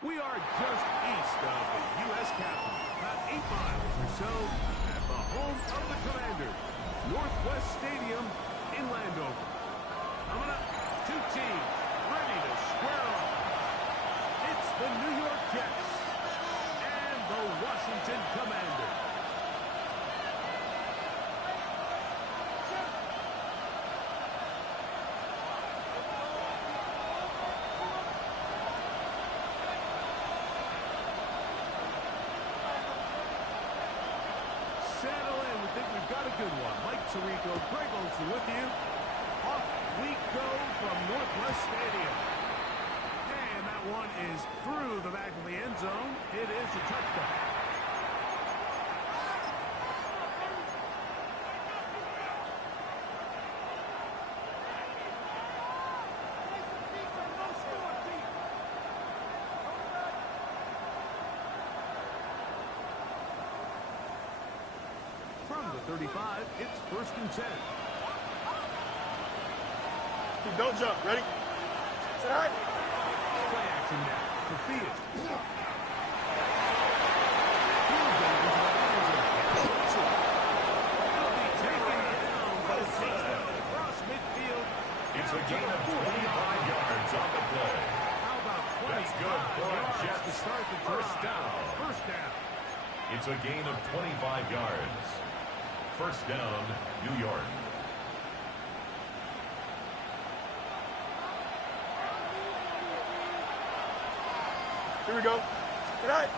We are just east of the U.S. Capitol, about 8 miles or so, at the home of the Commanders, Northwest Stadium in Landover. Coming up, two teams ready to square off. It's the New York Jets and the Washington Commanders. Settle in. We think we've got a good one. Mike Tirico, Greg Olsen with you. Off we go from Northwest Stadium. And that one is through the back of the end zone. It is a touchdown. From the 35, it's 1st and 10. Don't jump. Ready? All right. Play action now for Field. He'll be taken down, but it takes them across midfield. It's a gain of 25 yards on the play. How about 25 That's good for a yards Jets to start the first drive? down. First down. It's a gain of 25 yards. First down, New York. Here we go. Good night.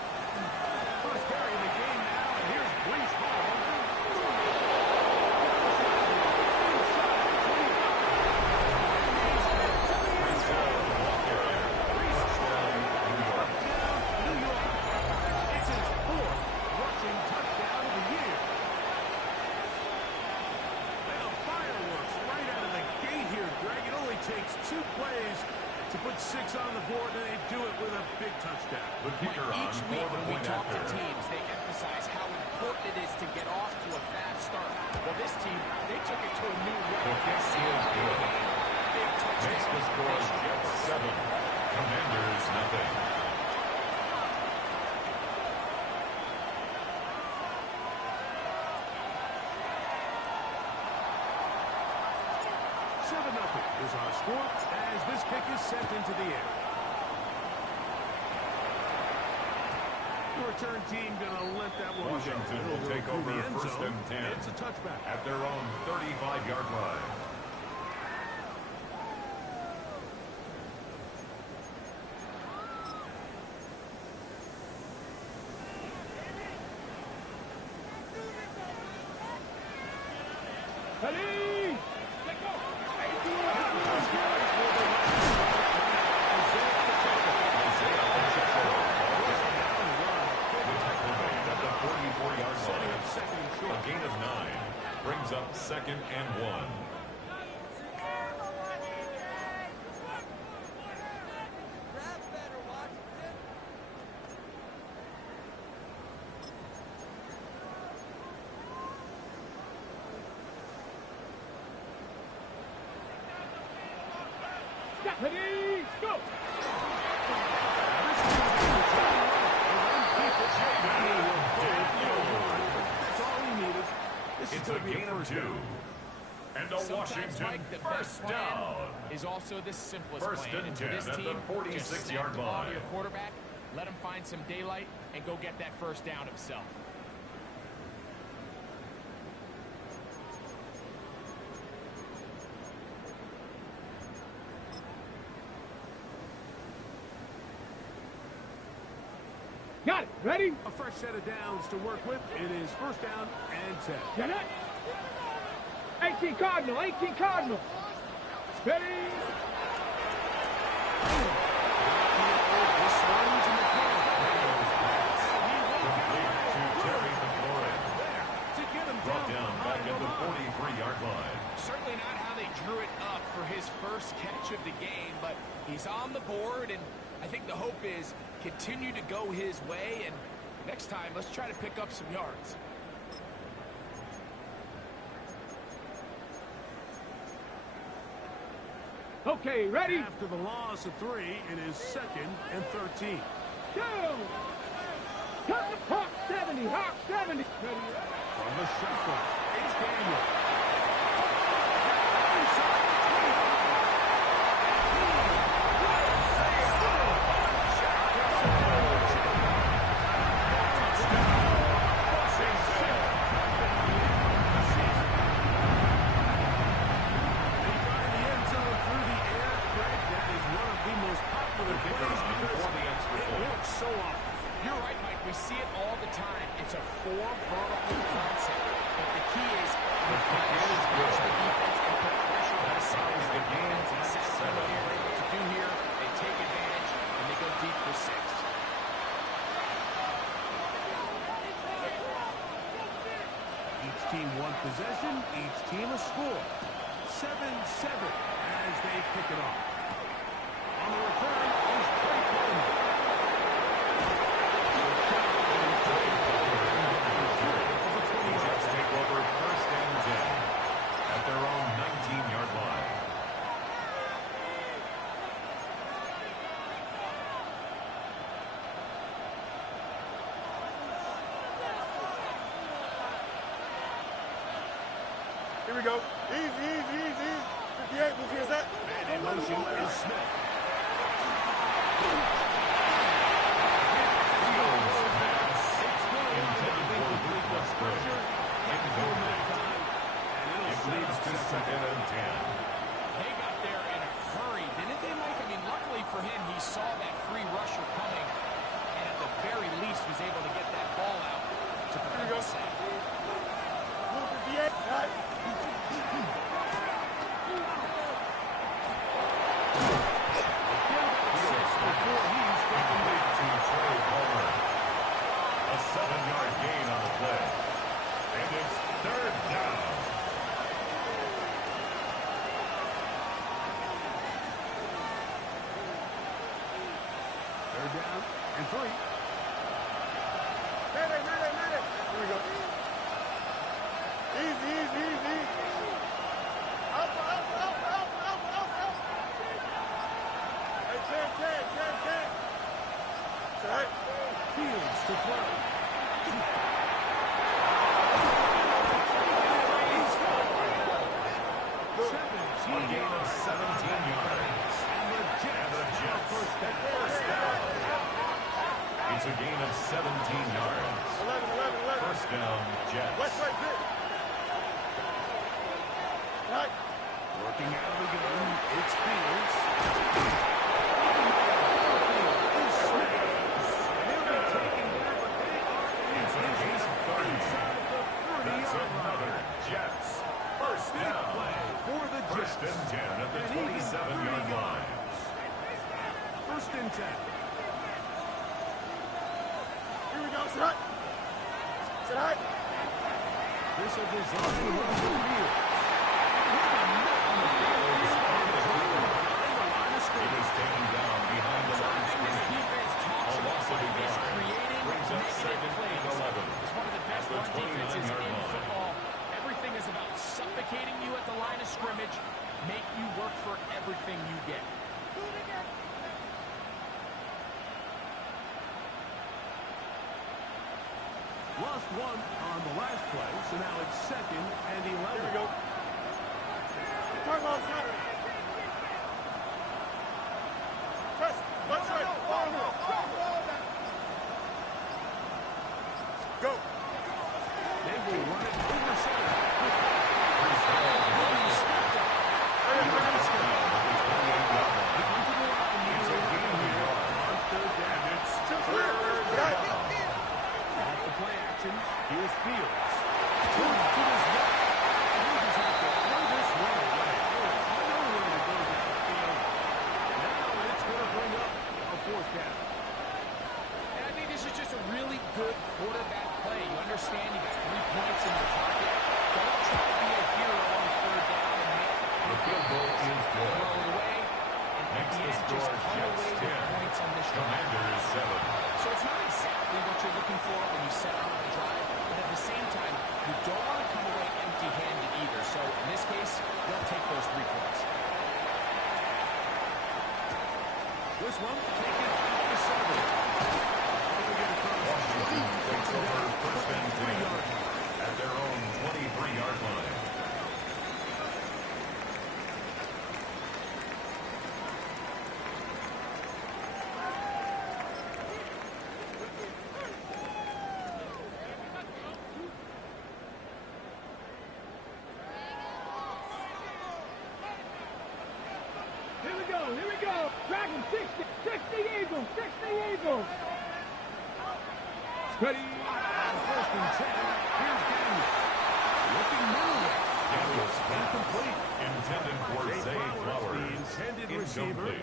First carry of the game now, and here's Brees Hall. New York. It's his 4th rushing touchdown of the year. And fireworks right out of the gate here, Greg. It only takes 2 plays to put 6 on the board, and they do it with a big touchdown. The kicker on Each for week the when we point talk to after. teams, they emphasize how important it is to get off to a fast start. Well, this team, they took it to a new level. The kick is good. Big touchdown. Makes the score Jets 7. Commanders nothing. Nothing is our score as this kick is sent into the air. The return team gonna let that one Washington go. will take Through over the end 1st zone. and 10. It's a touchback. At their own 35-yard line. A gain of 9 brings up 2nd and 1. Ready? Go. That's all he needed. This It's is a gonna be gain of first 2. down. And a Sometimes, Washington Mike, the first best plan down. is also the simplest First plan. and for 10 this at the team, 46-yard just snap the ball to line. your quarterback, let him find some daylight, and go get that first down himself. Got it. Ready? A fresh set of downs to work with. It is first down and 10. Get it. 18 Cardinal. 18 Cardinal. Ready? This one to McCollum. Complete to Terry McLaurin. There to get him Brought down back behind at the the line. 43-yard line. Certainly not how they drew it up for his first catch of the game, but he's on the board, and I think the hope is continue to go his way, and next time, let's try to pick up some yards. Okay, ready? After the loss of 3, it is 2nd and 13. Hawk 70, Hawk 70. From the shotgun, it's Daniel. So often. You're right, Mike. We see it all the time. It's a 4 vertical concept. But the key is you've got to switch the defense and put pressure on the side. The game is exactly what they're able to do here. They take advantage, and they go deep for 6. Each team one possession, each team a score. 7-7 as they pick it off. On the return is Trey Coleman. Take over 1st and 10 at their own 19-yard line. Here we go. Easy. 58, move here, Zach. And in motion is Smith. Second and 10. They got there in a hurry, didn't they, Mike? I mean, luckily for him, he saw that free rusher coming, and at the very least was able to get that ball out to prevent the sack. Move 58. Right. Before he's dropping it to Trey Palmer. A 7-yard gain on the play. And it's 3rd down. Down and 3. Ready. Here we go. Easy. Up. Hey, 10. All right. Fields to throw. A gain of 17 yards. And the Jets First down. It's a gain of 17 yards. 11. First down, Jets. West, good. Right. working out of the gun. It's Fields. It's a gain of 30. That's another Jets. First down. For the Jets. First and 10 at the 27-yard line. First and 10. Here we go. Sit high. This a design run for Fields. It is taken down behind the line of scrimmage. Defense talks A loss of a about is yard. creating Brings up negative 2nd plays. and 11. It's one of the best At the run defenses 29-yard in line. football. Everything is about suffocating you at the line of scrimmage, make you work for everything you get. Lost one on the last play, so now it's 2nd and 11. Here we go. Turn on, son. Press. Let's right. Go. They will run it over center. Off the play action, here's Fields. Turns to his left. He just has to throw this one away. There's no Ready? First and 10. Here's Daniel. Looking middle. Daniel's incomplete. Intended for Zay Flowers. Intended receiver. Incomplete.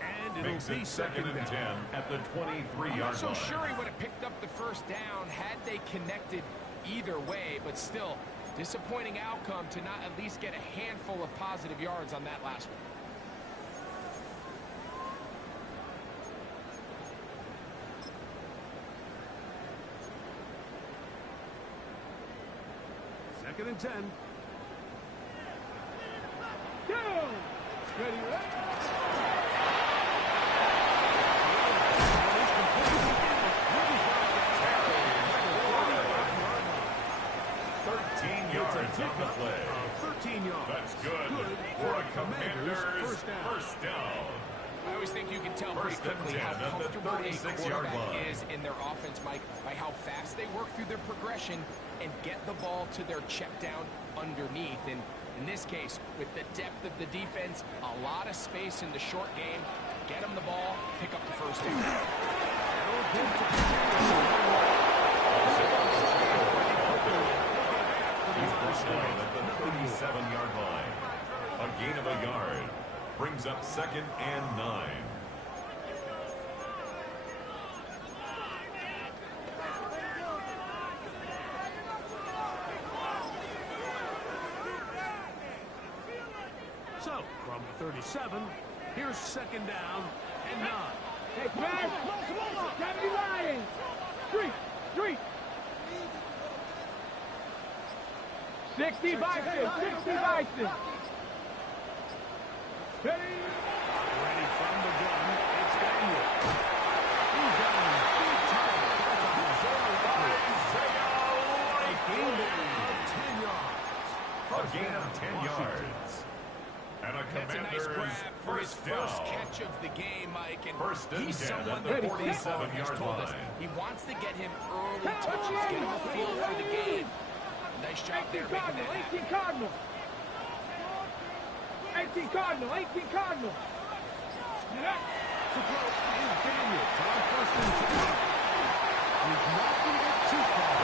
And it'll Makes be it second and 10 at the 23-yard line. I'm not so sure he would have picked up the first down had they connected either way, but still, disappointing outcome to not at least get a handful of positive yards on that last one. Second and 10. Go! Ready, ready. 13 yards on the play. 13 yards. That's good for a Commander's first down. I always think you can tell pretty First and quickly 10 how at the comfortable a 36-yard quarterback line. is in their offense, Mike, by how fast they work through their progression and get the ball to their check down underneath. And in this case, with the depth of the defense, a lot of space in the short game, get them the ball, pick up the first down. He's first down at the 37-yard line. A gain of a yard brings up second and 9. So, from the 37, here's second down and 9. Hey, Brad, come on, 70 Lions. Street. 60 Bison. Ready? Ready from the gun, it's Daniel. He's down big time. A gain of 10 yards. A gain of 10 yards. And a That's a nice Commander's grab for his first first down. catch of the game, Mike. And First and he's 10 someone at the that Courtney has 47-yard told us line. he wants to get him early touches, get him a feel for the game. Nice job there making that happen. 18 Cardinal. 18 Cardinal. To throw is Daniel. On first and 10. He's not going to get too far.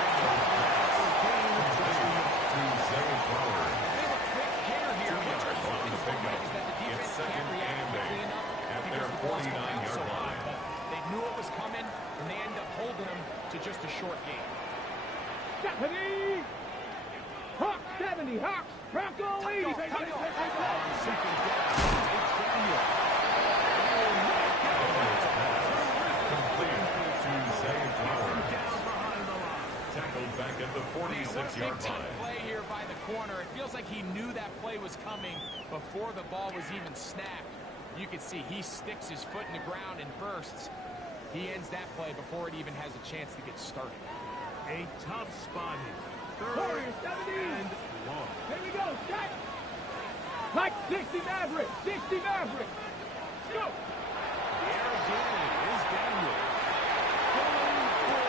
To Zay Flowers. They have a quick hair here. What you're hoping for, Mike, is that the It's defense second can't react and quickly 8 enough at because their the ball's coming out 49-yard so high. line. But they knew it was coming, and they end up holding them to just a short game. 70. Hawk 70. Hawks. Bronco 80. Second down, it's Daniel. Complete to Zay Flowers. Down behind the line. Tackled back at the What a 46-yard big-time line. play here by the corner. It feels like he knew that play was coming before the ball was even snapped. You can see he sticks his foot in the ground and bursts. He ends that play before it even has a chance to get started. A tough spot here. Third Warriors 70. and 1. Here we go. Set. Like 60 Maverick. Go. The air again is Daniel. Going for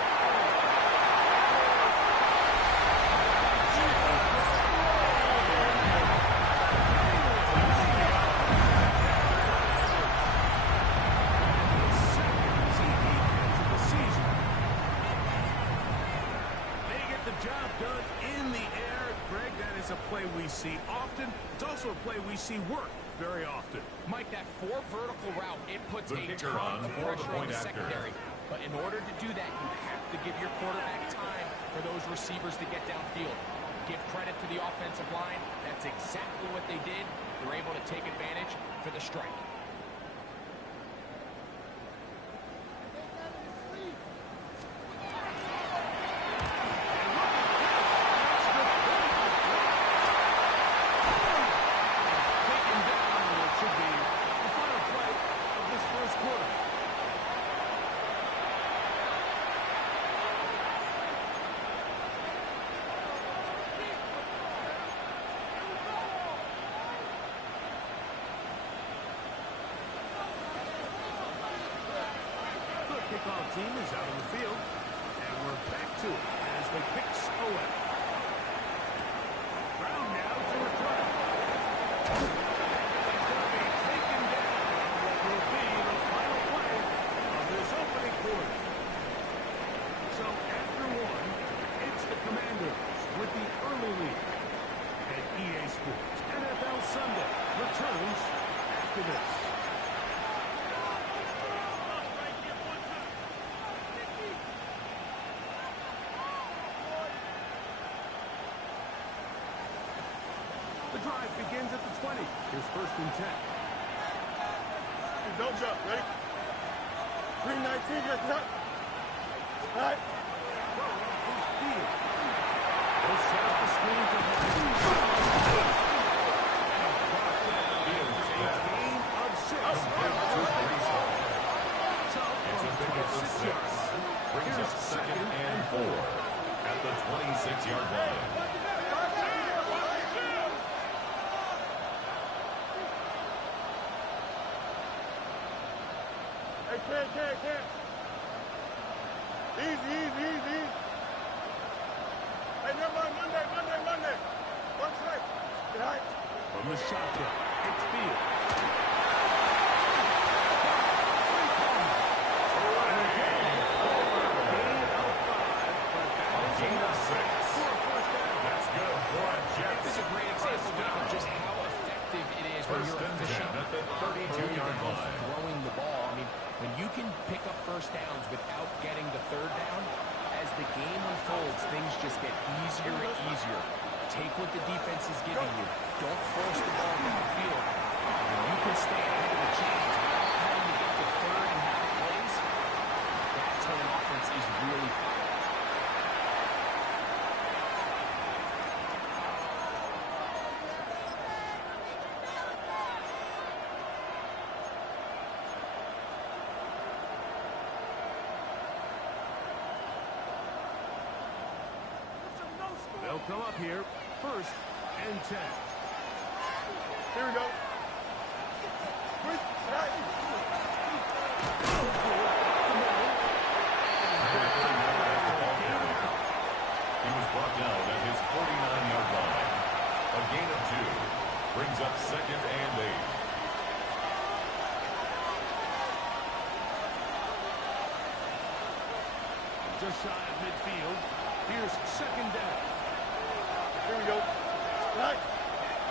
job done in the air. Greg, that is a play we see often. It's also a play we see work very often. Mike, that 4 vertical route, it puts The a kicker ton on of for the pressure on point the after. secondary. But in order to do that, you have to give your quarterback time for those receivers to get downfield. Give credit to the offensive line. That's exactly what they did. They're able to take advantage for the strike. Taken down, and it should be the final play of this first quarter. The kickoff team is out on the field, and we're back to it as the kicks away. Brown now to return. He's going to be taken down on what will be the final play of this opening quarter. So drive begins at the 20. Here's first and 10. Don't jump. Ready? 319, get cut. All right. They'll set up the screen to It's a gain of 6. It's a pick up of 6. Brings up second and 4 at the 26-yard line. Hey, can't. Easy. Hey, never mind. Monday. One strike. Get high. From the shotgun, it's Field. Gain of 6. That's good for a Jets. This is a great example of just how effective it is when First you're and 10 efficient at the 32-yard line. throwing the ball. I mean, when you can pick up first downs without getting the third down, as the game unfolds, things just get easier and easier. Take what the defense is giving you. Don't force the ball downfield. When you can stay ahead of the chains without having to get to third and have plays, that's when an offense is really firing. They'll come up here, first and 10. Here we go. Quick, right. He was brought down at his 49-yard line. A gain of 2 brings up second and 8. Just shy of midfield. Here's second down. Here we go. Right.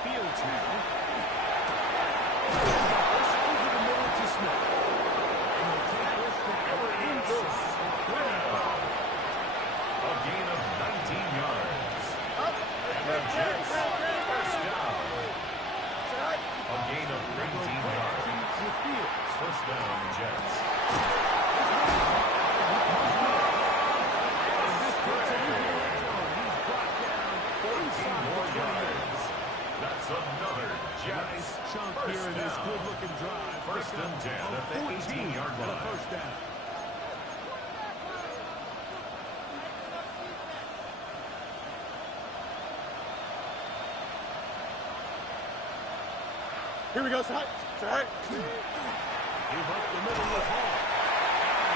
Fields now. This over the middle to Smith. And they'll take this down inside. A gain of 19 yards. And the Jets first down. A gain of 19 yards. First down, Jets. That's another Jets. Nice chunk here in this good-looking drive. First and 10 at the 18-yard line. First down. Here we go, side. Side. Give up the middle of Hall.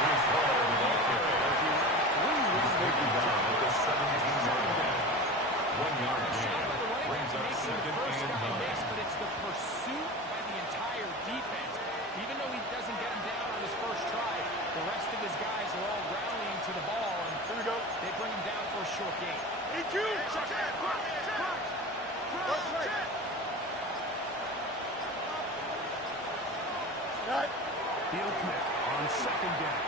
Here's Hall on the ball carrier. He's taken down at the 17-yard line. 1 yard gain. Brings up second and 9. But it's the pursuit by the entire defense. Even though he doesn't get him down on his first try, the rest of his guys are all rallying to the ball, and Here we go. they bring him down for a short gain. EQ. Right. Field kick on second down.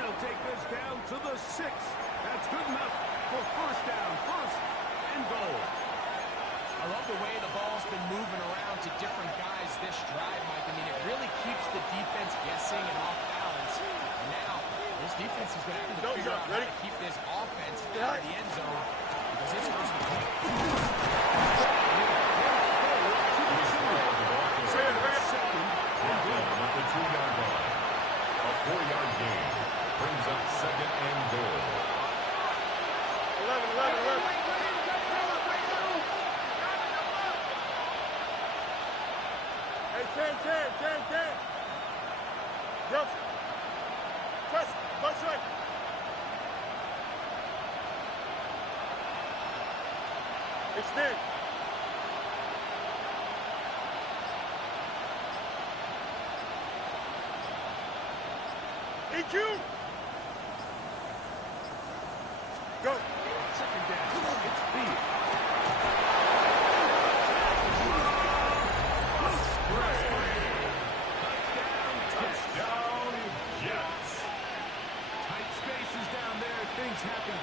They'll take this down to the 6. That's good enough for first down. First and goal. I love the way the ball's been moving around to different guys this drive, Mike. I mean, it really keeps the defense guessing and off balance. And now, this defense is going to have to figure out how to keep this offense out of the end zone because it's first and goal. At the 2-yard line. A 4-yard gain brings up second and goal. 11. Hey, 10. Jump. Press. Butt right. Extend. EQ. Go. Second down. It's Field. Touchdown, Jets. tight spaces down there. Things happen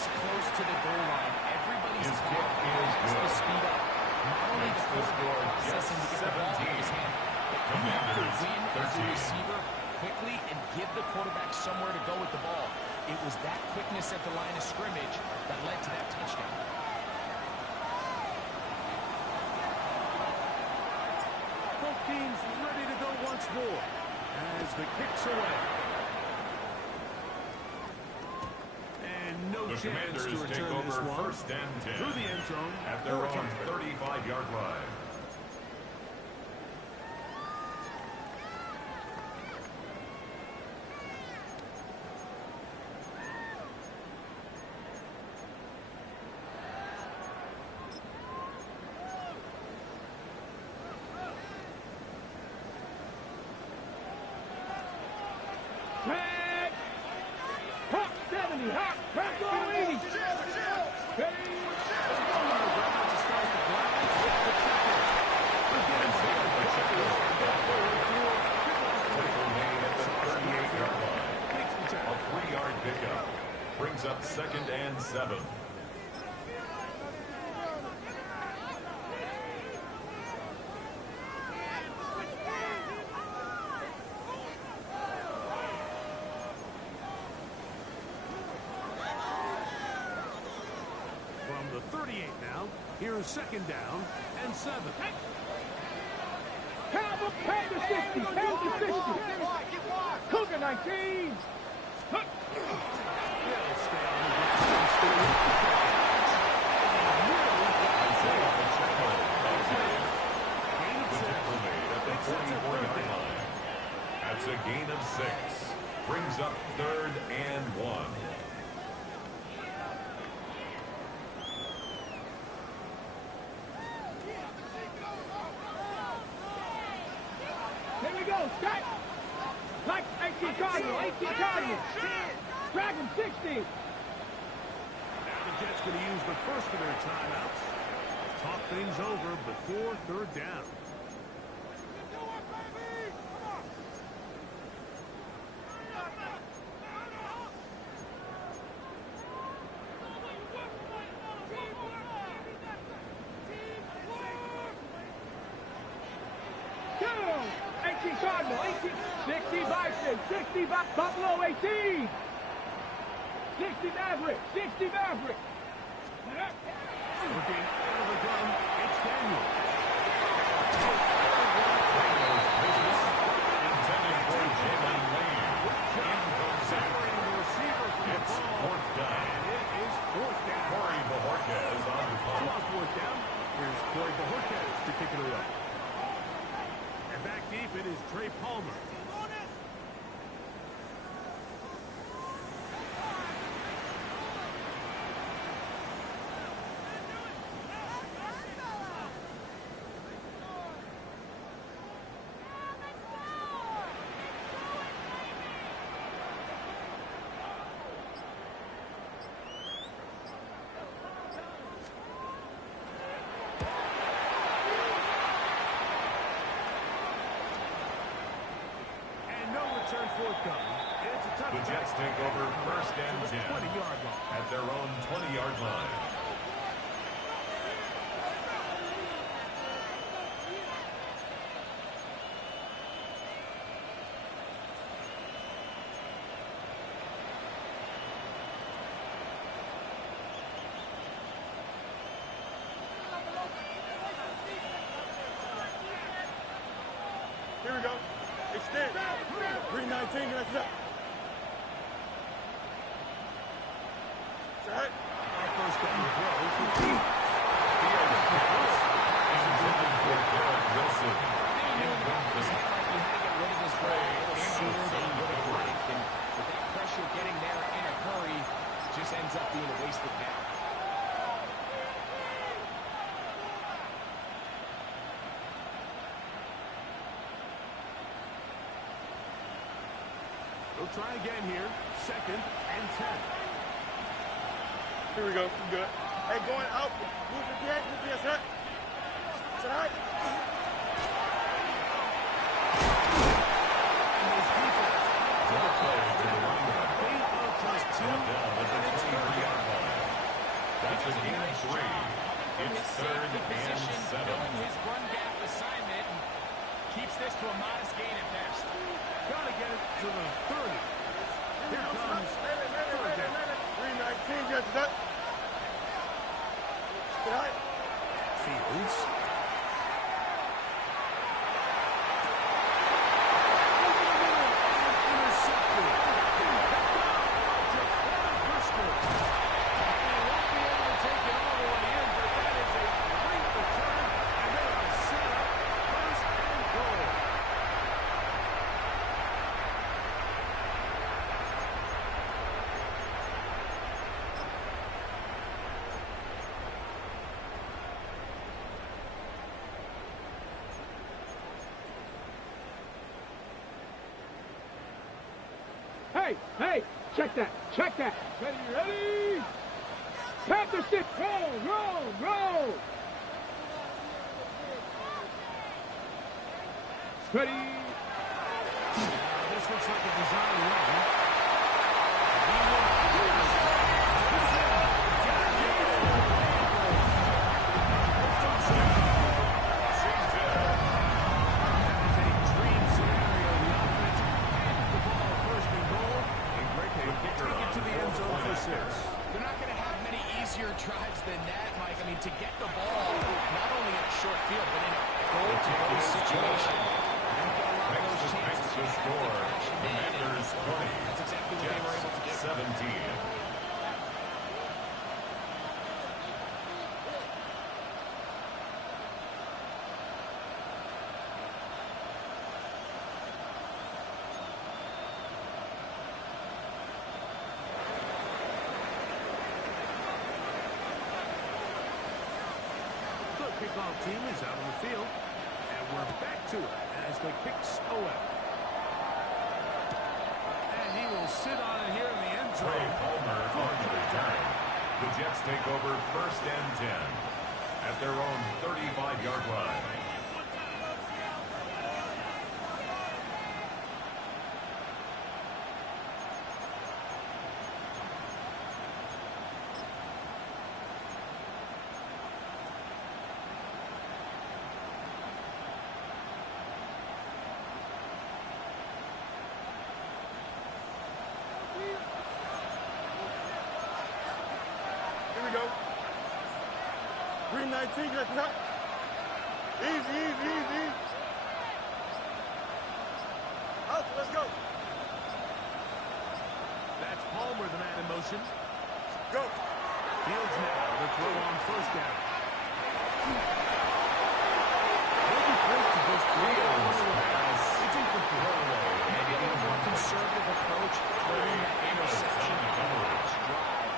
this close to the goal line, everybody's His clock kick is has to good. speed up. Not only Makes the the score quarterback just processing to get the ball in his 17. hand, but you have to Commanders, win as a 13. receiver quickly and give the quarterback somewhere to go with the ball. It was that quickness at the line of scrimmage that led to that touchdown. Both teams ready to go once more as the kick's away. And no The chance Commanders to take return this over one. first and 10 Through the end zone at their for a own touchback. 35-yard line. Flag. Hawk 70. Hawk. Back to 80. A 3-yard pickup brings up 2nd and 7. From the 38 now, here's 2nd down and 7. Pound to 60. Pound to 60. Cougar 19. They'll stay on the ground. Gain of 6. At the 44-yard line. That's a gain of 6. Brings up 3rd and 1. Here we go. Scott. Like 18 Cardinal. 18 Cardinal. Dragon 60. Now the Jets going to use the first of their timeouts. Talk things over before 3rd down. Down. 18 Cardinal. 18. 60 Bison. 60 Buffalo 18. 60 Maverick. 60 Maverick. Looking out of the gun, it's Daniel. Intended for Jalen Lane. Separating the receiver from the It's ball. 4th down. And it is 4th down. Corey Bojorquez on the On punt. 4th down, here's Corey Bojorquez to kick it away. And back deep, it is Trey Palmer. And no return forthcoming. It's a touchback. The Jets take over 1st and 10 20-yard line. at their own 20-yard line. Here we go. Extend. 319. That's it. Set. Our first down throws with feet. Intended for Garrett Wilson. Just looked like he had to get rid of this ball a little sooner than he would have liked. And with that pressure getting there in a hurry, just ends up being a wasted down. They'll try again here. 2nd and 10. Here we go. Good. Hey, going out. Move your head. Move your head. Set. Double play to the running back. Gain of just 2. Brought down at the 23-yard line. a gain of 3. It's third and 7. Filling his run gap assignment and keeps this to a modest gain at best. Gotta get it to the 30. Here comes third down. 319 gets that. Fields. Intercepted. Bristol. He won't be able to take it all the way in, but that is a great return, and they are set up first and goal. Hey, check that. Ready? Panther stick, roll. Ready. This looks like a design run. They're not going to have many easier drives than that, Mike. I mean, to get the ball, not only in a short field, but in a goal-to-goal situation. Next to score. Commanders 20. That's exactly what they were able to do. 17. Kickoff team is out on the field, and we're back to it as the kick's away. And he will sit on it here in the end zone. Trey Palmer on the return. The Jets take over first and 10 at their own 35-yard line. Here we go. 319 gets that. Easy. Out, let's go. That's Palmer, the man in motion. Go. Fields now to throw on first down. Maybe forced to just throw it on the pass. It's incomplete. Maybe a little more conservative approach throwing that interception coverage drive.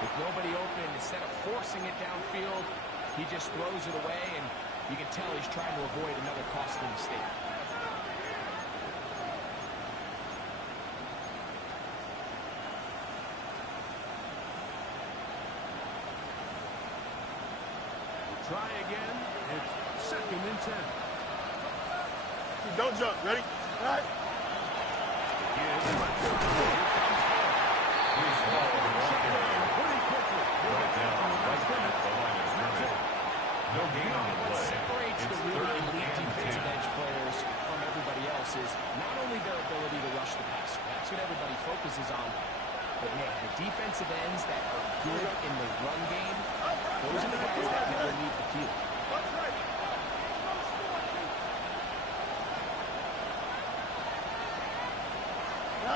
With nobody open, instead of forcing it downfield, he just throws it away, and you can tell he's trying to avoid another costly mistake. Try again. It's second and 10. Don't jump. Ready? All right. Here's the left side. He's ball Pretty quickly. He'll get down to the last minute. the line is That's it. no gain on the What play. separates the It's really third elite and defensive 10. edge players from everybody else is not only their ability to rush the passer. That's what everybody focuses on. But, man, the defensive ends that are good in the run game, those are the guys that never leave the field.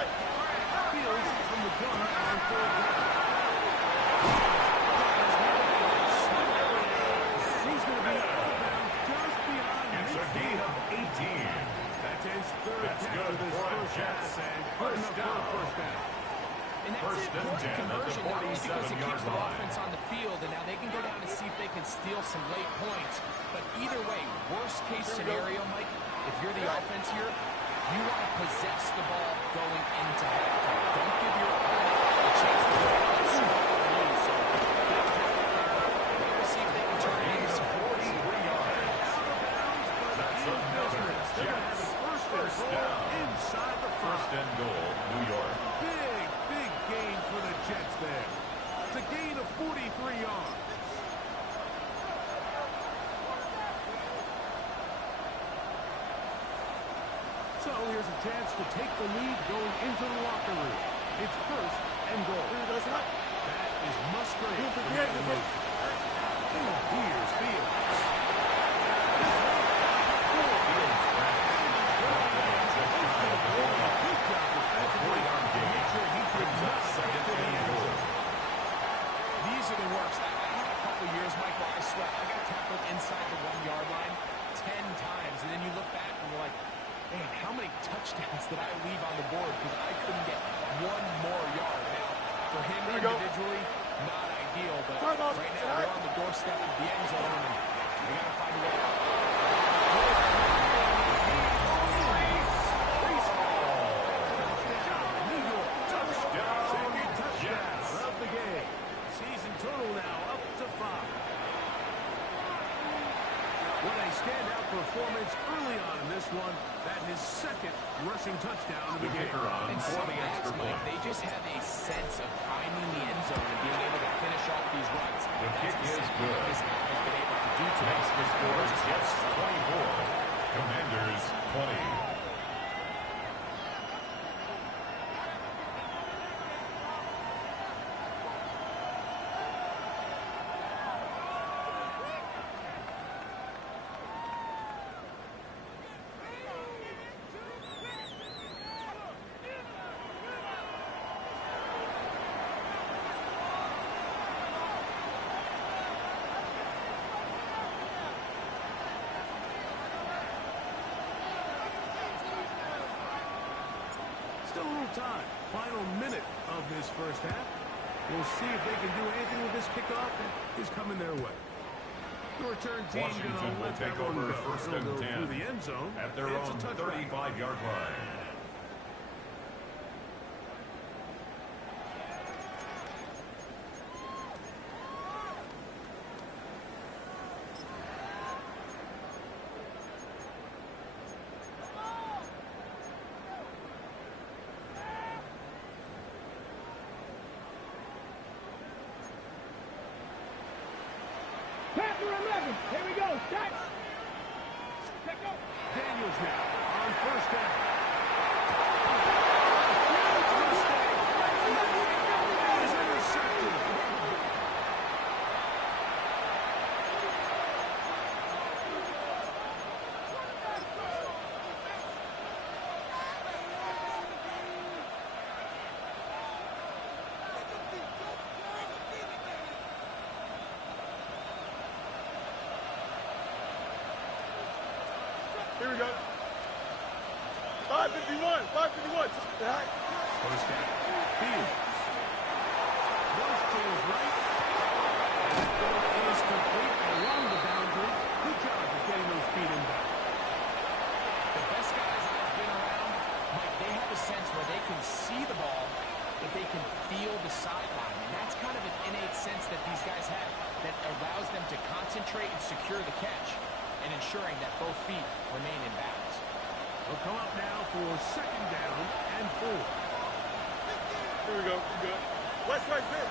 Fields from the gun on third down. He's going to be outbound just beyond It's a gain midfield. of 18. That's his third That's catch good of his for a first Jets. half, and First good enough for a down. first down. And that's First an and important 10 at the conversion, not only because it 47-yard keeps the line. offense on the field, and now they can go down and see if they can steal some late points. But either way, worst case scenario, Mike, if you're the offense here, you want to possess the ball going into halftime. Don't give your opponent a chance to go out and score on you. So, we'll see if they can turn it into some points. 43 yards. That's another Jets. First down. Inside the First and goal, New York. Big gain for the Jets there. It's a gain of 43 yards. So here's a chance to take the lead going into the locker room. It's first and goal. That is Musgrave. Here's Fields. These are the worst. I had a couple years, Michael, I swear, I got tackled inside the 1-yard line 10 times, and then you look back and you're like, man, how many touchdowns did I leave on the board because I couldn't get one more yard? Now, for him individually, not ideal, but right now we're on the doorstep of the end zone, and we got to find a way out. Total now up to 5. What a standout performance early on in this one. That his second rushing touchdown of the game. On for the extra point. They just have a sense of finding the end zone and being able to finish off these runs. The kick is good. This guy has been able to do today. Next for scores, Jets 24, Commanders 20. Still a little time. Final minute of this first half. We'll see if they can do anything with this kickoff that is coming their way. The return team Washington will take over first and 10 through the end zone at their own 35-yard line. Panther 11. Here we go. Set. Check out. Daniels now on first down. He's intercepted. Here we go. 551. 551. First down. Fields. Throws to his right. And the throw is complete along the boundary. Good job of getting those feet in bounds. The best guys I've been around, Mike, they have a sense where they can see the ball, but they can feel the sideline. And that's kind of an innate sense that these guys have that allows them to concentrate and secure the catch and ensuring that both feet remain in bounds. We'll come up now for second down and 4. Here we go. We're good. West right there.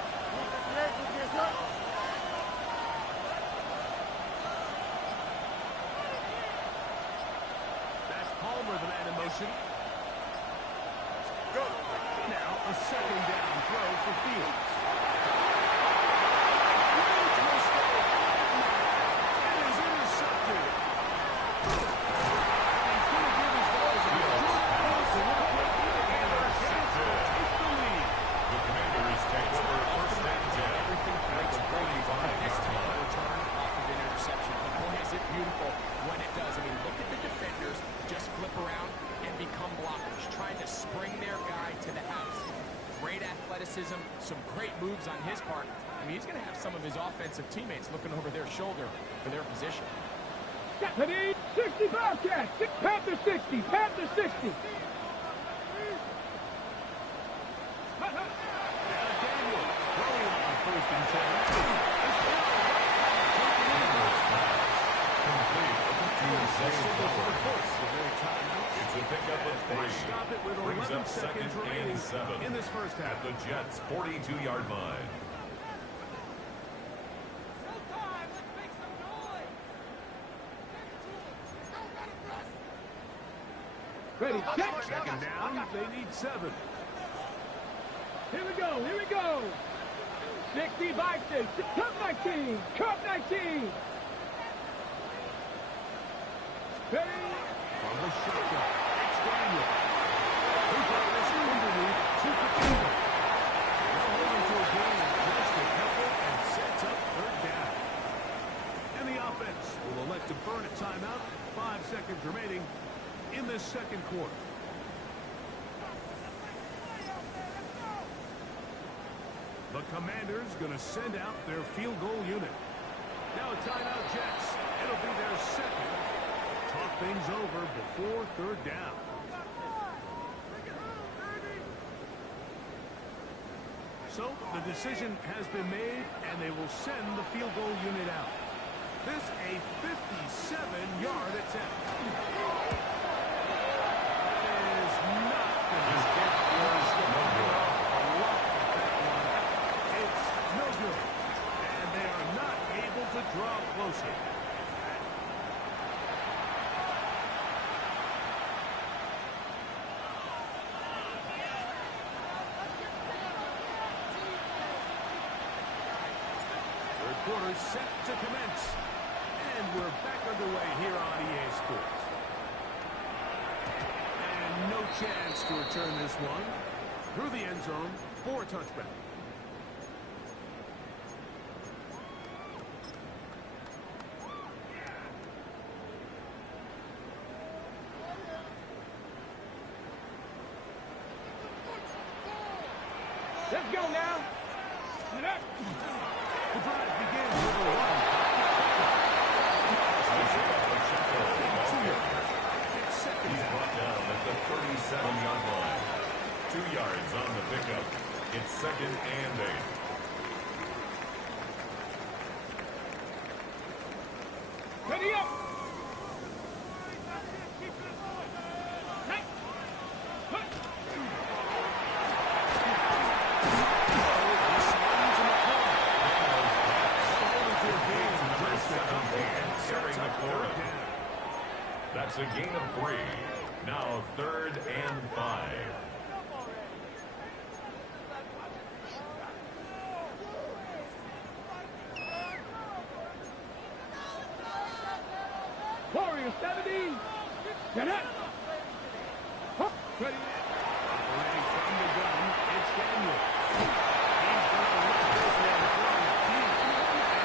That's Palmer, the man in motion. Go. Now a second down throw for Fields. It is intercepted. He's going to give his guys a take the lead. The Commanders take over first and 10. Everything That's 45 this time yards. return off of an interception. But boy, is it beautiful when it does. I mean, look at the defenders just flip around and become blockers, trying to spring their guy to the house. Great athleticism, some great moves on his part. I mean, he's going to have some of his offensive teammates looking over their shoulder for their position. 60 Bobcat. Panther 60. Panther 60. Now Daniels throwing on first and 10. Complete to Zay Flowers. It's a pickup of They 3. stop it with Brings 11 up second seconds remaining and 7 in this first half. at the Jets' 42-yard line. Ready, check. Second down, they need 7. Here we go, here we go. 60 by 6. Cup 19. Cup 19. Ready? From the shotgun, it's Daniel. He got this underneath to Katina. Now moving to a gain of just a couple and sets up 3rd down. And the offense will elect to burn a timeout. 5 seconds remaining in this second quarter. The Commanders going to send out their field goal unit. Now a timeout, Jets. It'll be their second. Talk things over before 3rd down. So the decision has been made, and they will send the field goal unit out. This a 57-yard attempt. That is not going to get yours to no good. It's no good, and they are not able to draw close here. Quarter set to commence. And we're back underway here on EA Sports. And no chance to return this one through the end zone for a touchback. Let's go now. The drive begins with a run. It's second He's down. brought down at the 37-yard line. 2 yards on the pickup. It's 2nd and 8. Ready up. That's a gain of 3. Now 3rd and 5. Warrior 70. Get it. Huh. Ready. Operating from the gun, it's Daniel. He's going to let this one fly deep.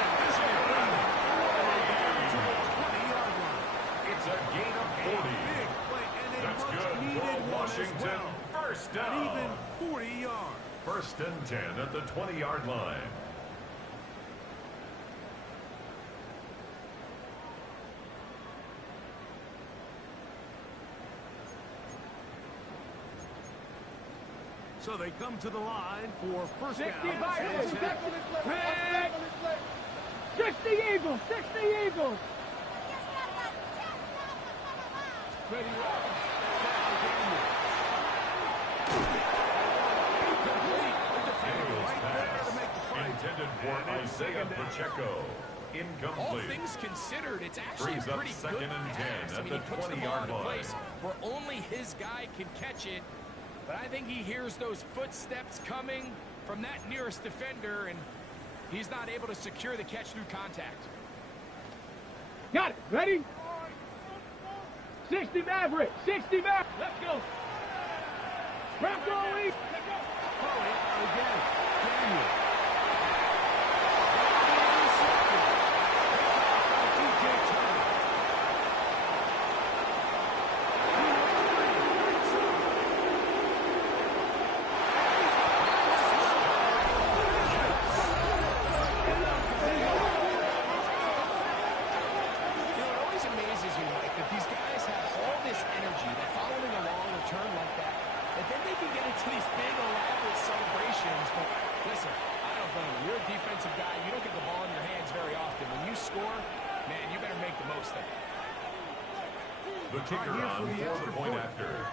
And this will bring them all the way down to the 20-yard line. It's a gain of 40. Big play and a That's good much-needed for one as Washington. well. First And down. even 40 yards. 1st and 10 at the 20-yard line. So they come to the line for first 60 down. by And 6. 10. 60 Eagles. 60 Eagles. Ready up. Right there to make the play. Intended for And it's Isaiah second down. Pacheco. All Incomplete. things considered, it's actually Brings a up pretty 2nd good and 10 pass. I at mean, the he puts the ball 20-yard in a line. place where only his guy can catch it. But I think he hears those footsteps coming from that nearest defender, and he's not able to secure the catch through contact. Got it. Ready? 60 Maverick. 60 Maverick. Let's go. Crap going. Throwing again. Daniel. The kicker Here on for the for extra the point point. after.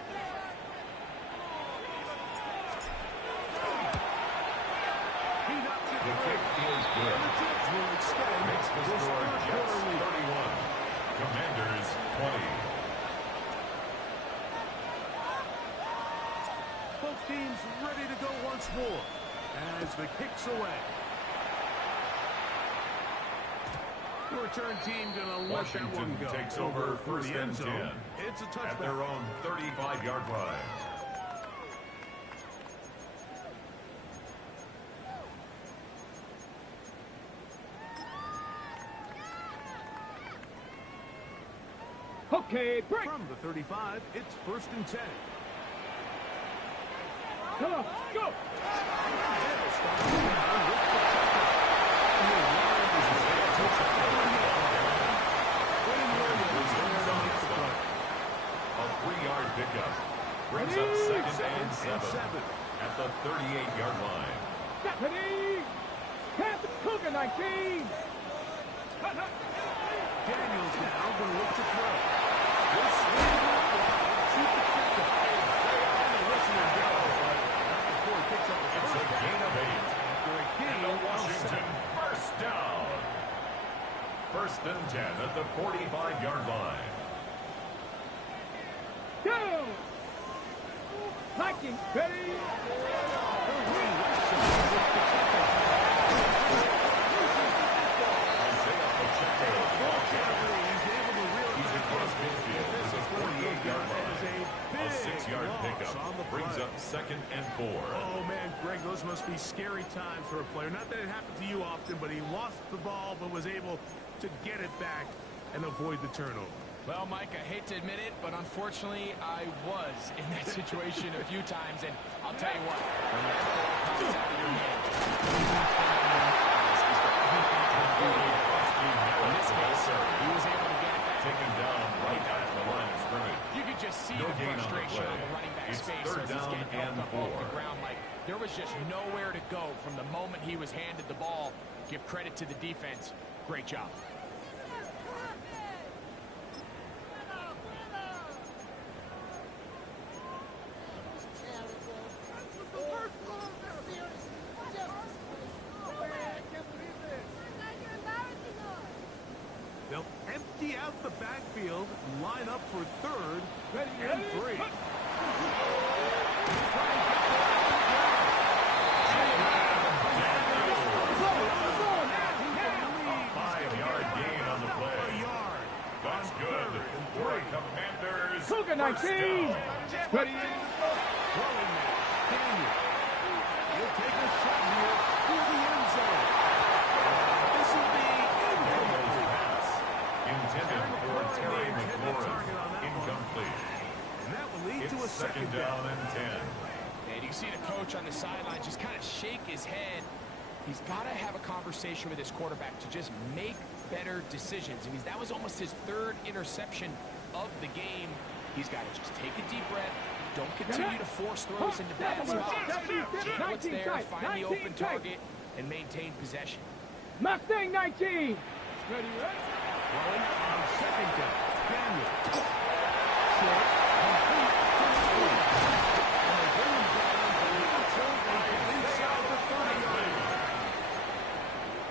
He knocks it The away. kick is good. And the Jets will extend Makes the this score third Jets quarter lead. 31. Commanders 20. team's ready to go once more as the kick's away. The return team going to let that one Washington go. takes over for first the end and zone. 10 It's a at touchback. their own 35-yard line. Okay, break. From the 35, it's first and 10. Come on, go. A 3-yard pickup brings up second and 7 at the 38-yard line. Stephanie. Captain Cougar 19. Daniels now going to look to throw. This swing will shoot the kick up. And the listener go, but not before he picks up the It's a first gain down. of 8. After a gain And the of Washington 7. first down. First and 10 at the 45-yard line. Go. Vikings, ready. Isaiah Pacheco. He's across midfield to the 48-yard line. A 6-yard pickup brings up second and 4. Oh, man, Greg, those must be scary times for a player. Not that it happened to you often, but he lost the ball but was able to get it back and avoid the turnover. Well, Mike, I hate to admit it, but unfortunately, I was in that situation a few times, and I'll tell you what, when that ball comes out of your hand, in this case, he was able to get it back. Taken down right at the line of scrimmage. You could just see No the gain on the frustration play. on the running back's It's face third as he's down getting helped and up off 4. the ground. Like, there was just nowhere to go from the moment he was handed the ball. Give credit to the defense. Great job. They'll empty out the backfield, line up for third and 3. Five-yard gain on the play. A yard. That's On good. third and For 3. Commanders. Cougar first 19. down. Ready. Throwing that. Daniel. He'll take a shot here through the end zone. This will be Daniels pass. Intended for Terry intended McLaurin. target on that one. Incomplete. And that will lead to a It's second down and 10. And you can see the coach on the sideline just kind of shake his head. He's got to have a conversation with his quarterback to just make better decisions. I mean, that was almost his third interception of the game. He's got to just take a deep breath. Don't continue to force throws into bad spots. Take what's there, find the open target, and maintain possession. Mustang 19. Ready, ready. Throwing on second down. Daniel. Short. Complete. And they bring him down inside the 30-yard line.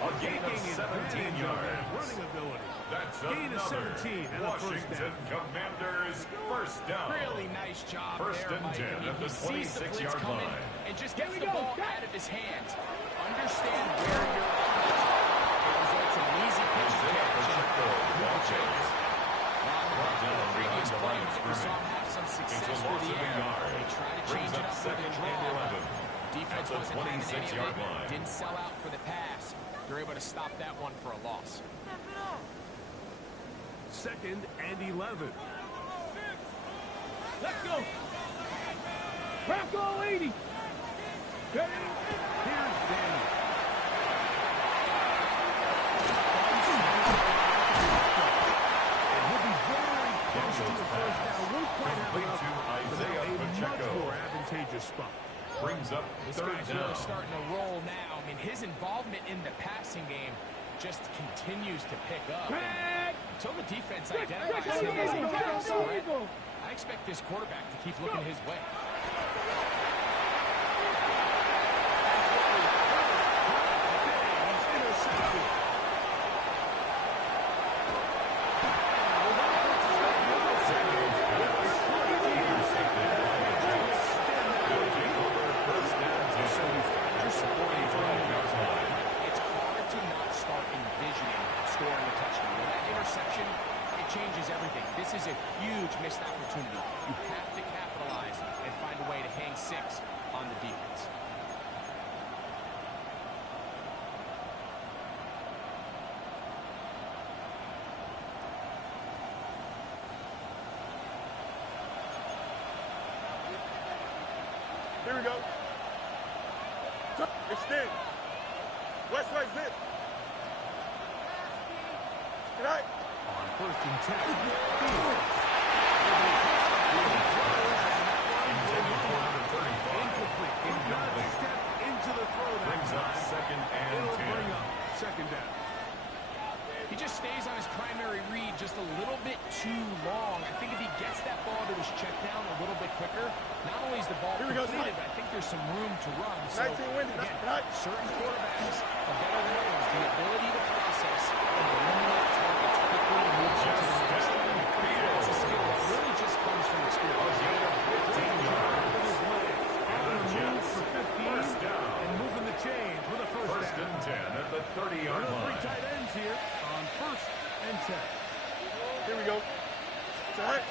A gain of 17 yards. Running ability. That's Gain of another 17 and a first Washington down. Commanders first down. Really nice job First there, and Mike. 10 I mean, at the he sees the blitz 26-yard coming line. and just gets Here the we go. ball out of his hands. Understand where you're at. It results in an easy pitch and Isaiah catch. Pacheco watches. Brought down previous behind the play, line of we saw him scrimmage. have some It's success a through loss the of a air. yard. They try to Brings change it up up with second a and draw. 11. Defense At the wasn't having any of 26-yard it. line. Didn't sell out for the pass. They're able to stop that one for a loss. Second and 11. Let's go. Bronco 80. Ready. Here's Daniel. And he'll be very close to the first down. Won't quite have Complete enough, to but Isaiah now a much Pacheco. more advantageous spot. Brings up This third guy's down. really starting to roll now. I mean, his involvement in the passing game just continues to pick up. And Red. until the defense Quick, identifies quick, him as a illegal, pass illegal, threat, illegal. I expect this quarterback to keep looking his way. He's intercepted. Intercepted by the Jets. They'll take over This is a huge missed opportunity. You have to capitalize and find a way to hang 6 on the defense. Here we go. Extend. West right zip. Tonight. On 1st and 10. Incomplete. Incomplete. Step into the throw. Brings up 2nd and It'll 10. bring up 2nd down. He just stays on his primary read just a little bit too long. I think if he gets that ball to his check down a little bit quicker, not only is the ball completed, but I think there's some room to run. So, again, certain quarterbacks are better than others. The ability to process and eliminate targets quickly and move to the next. That's a skill that really just comes from experience. For 15, and moving the chains with a first down. And 10 at the 30-yard line. 3 tight ends here on 1st and 10. Here we go. Tonight.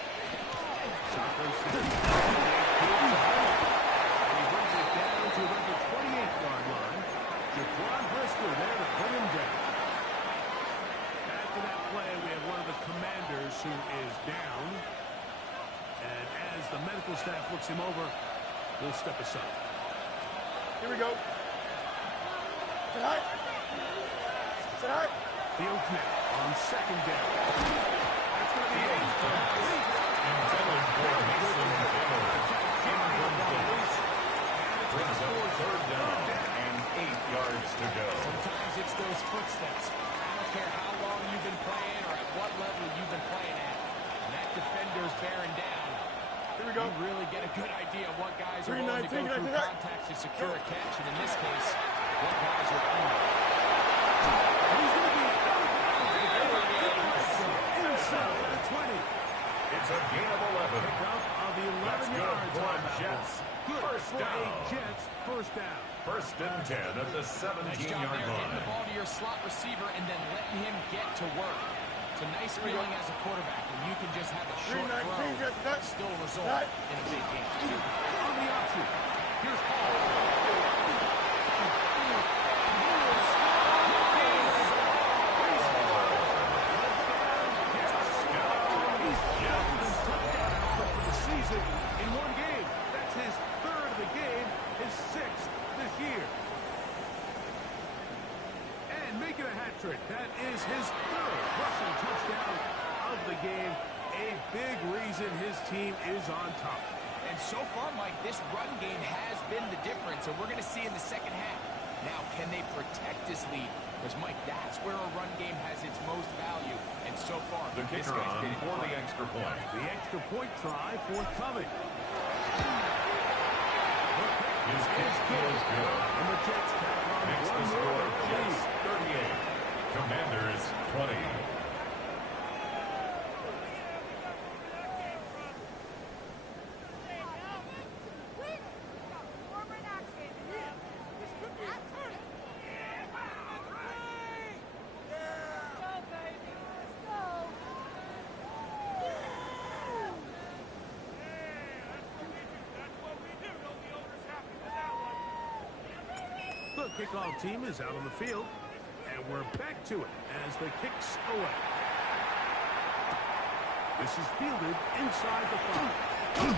Shotgun snap. And he brings it down to about the 28-yard line. Jaquan Brisker there to bring him down. After that play, we have one of the commanders who is down. And as the medical staff looks him over, we'll step aside. Here we go. Tonight. Tonight. Field snap on 2nd down. That's going to be Intended for Mason Taylor. Brings up 3rd down and 8 yards to go. Sometimes it's those footsteps. I don't care how long you've been playing or at what level you've been playing at. And that defender's bearing down. Here we go. You really get a good idea of what guys are willing to go through contact to secure a catch, and in this case, what guys are under. He's going to be inside the 20. It's a gain of 11. Pickup of 11 yards for on that Jets. Good First for down. a Jets first down. 1st and 10 at the Nice job 17-yard there, getting the line. ball to your slot receiver and then letting him get to work. It's a nice feeling as a quarterback when you can just have a short throw and still result in a big game. On the option, here's Hall. Season in one game. That's his 3rd of the game, his 6th this year. And making a hat trick. That is his 3rd rushing touchdown of the game. A big reason his team is on top. And so far, Mike, this run game has been the difference, and we're going to see in the second half. Now, can they protect this lead? Because, Mike, that's where a run game has its most value. And so far, The this kicker guy's on been for the extra point. The extra point try forthcoming. His kick is good. And the Jets tack on Makes the one score more Jets lead. 38. Commanders 20. The kickoff team is out on the field, and we're back to it as the kicks away. This is fielded inside the 5. And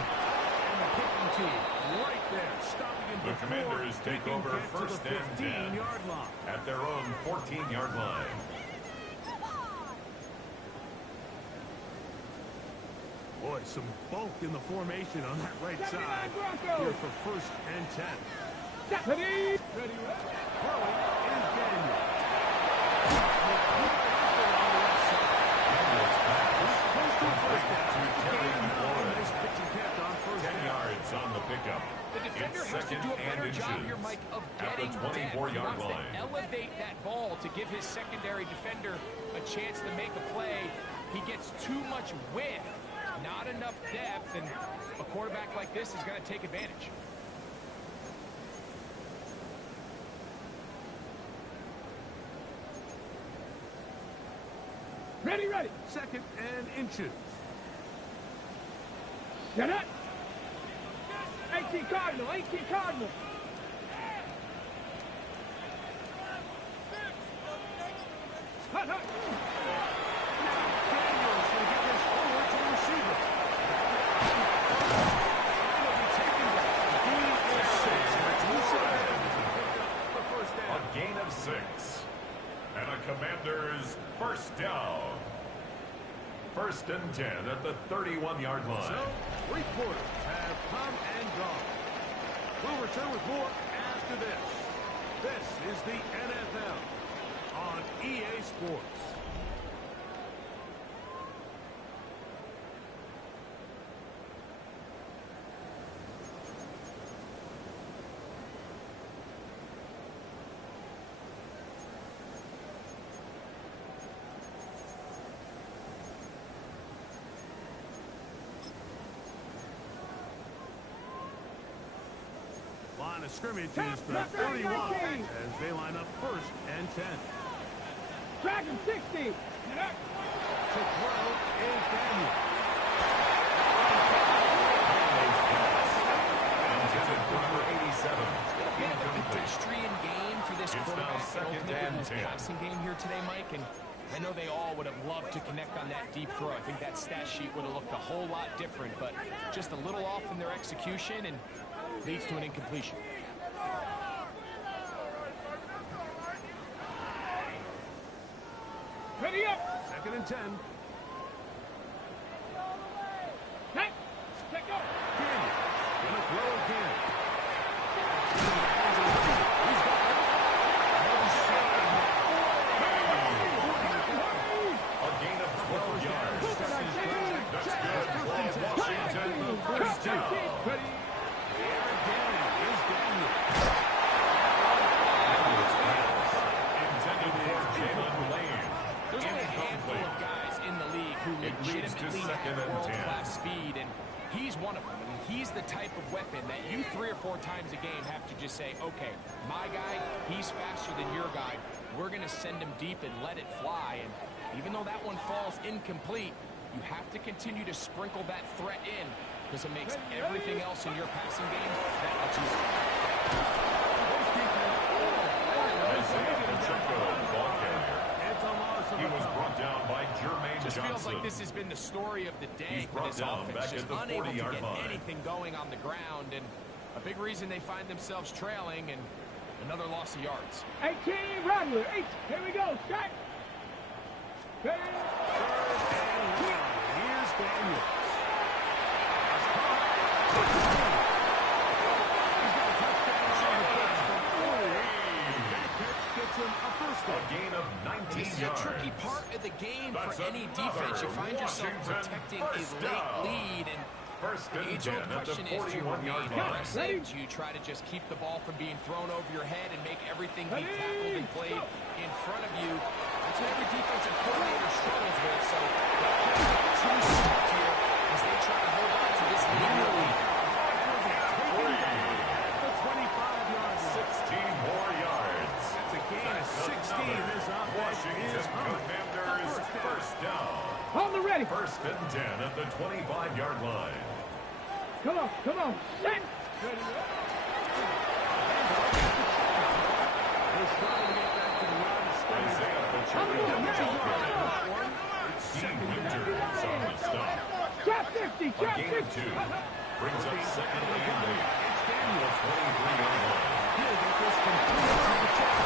the kicking team right there, stopping him The before Commanders he take can over get to 1st the and 10 15-yard line. at their own 14-yard line. Boy, some bulk in the formation on that right side. Here for 1st and 10. Ready? Throwing is Daniel. Nice pitch and catch on 1st 10 down. yards on the pickup. The defender It's has to 2nd do a and better job inches here, Mike, of at the getting depth. He 24-yard wants line. to elevate that ball to give his secondary defender a chance to make a play. He gets too much width, not enough depth, and a quarterback like this is going to take advantage. Ready, ready. 2nd and inches. Set up. 18 Cardinal, 18 Cardinal. Hut, hut. Daniels going to get this forward to the receiver. He'll be taken down. He is 6 for 2 A gain of 6. And a Commanders first down. 1st and 10 at the 31-yard line. So, 3 quarters have come and gone. We'll return with more after this. This is the NFL on EA Sports. Line of scrimmage is the 31 as they line up 1st and 10. Track him 60. To throw is Daniel. Intended for number 87. Bit of a pedestrian game for this It's now quarterback. 2nd ultimately and this 10. passing game here today, Mike, and I know they all would have loved to connect on that deep throw. I think that stat sheet would have looked a whole lot different, but just a little off in their execution and leads to an incompletion. Ready up. 2nd and 10. Hey, check up. Daniels going to throw again. A gain of 12 yards. That's good for Washington. The first down. Here again is Daniel. Intended for Jalen Lane. There's only a handful of guys in the league who It leads to legitimately 2nd have and 10. world-class speed, and he's one of them. I mean, he's the type of weapon that you 3 or 4 times a game have to just say, okay, my guy, he's faster than your guy. We're going to send him deep and let it fly, and even though that one falls incomplete, you have to continue to sprinkle that threat in because it makes everything else in your passing game that much easier. Isaiah Pacheco, ball carrier. It's a loss of He a was couple. brought down by Jermaine Just feels Johnson. like this has been the story of the day He's for brought this down offense, back just at the unable to 40-yard get line. anything going on the ground, and a big reason they find themselves trailing and another loss of yards. 18 Rattler. 8. Here we go. Check. Hey. 3rd and 1. Here's Daniel. He's got a touchdown on the pitch from 40. That pitch gets him a first A down. gain of 19 This is a yards. tricky part of the game That's for any another defense. You find yourself Washington protecting first a down. late lead, and 1st the and 10 age-old at the question is, do you 41-yard remain line. aggressive? Do you try to just keep the ball from being thrown over your head and make everything be tackled and played in front of you? That's what every defensive coordinator struggles with, so they can't get too soft here as they try to hold on to this lead early. The 25-yard line. 16 more yards. That's a gain of 16. This offense Washington is humming. Commanders first down. On the ready. 1st and 10 at the 25-yard line. Come on. Come on. Set. They're starting to get back to the line of scrimmage. Isaiah Pacheco Come on, on the man. ball carrier. It's Dean 2nd down. Winters on the stop. Trap 50. A Trap gain 50. of 2. Brings up 2nd and 8. It's The Daniel. 23-yard line. He'll get this complete to the check.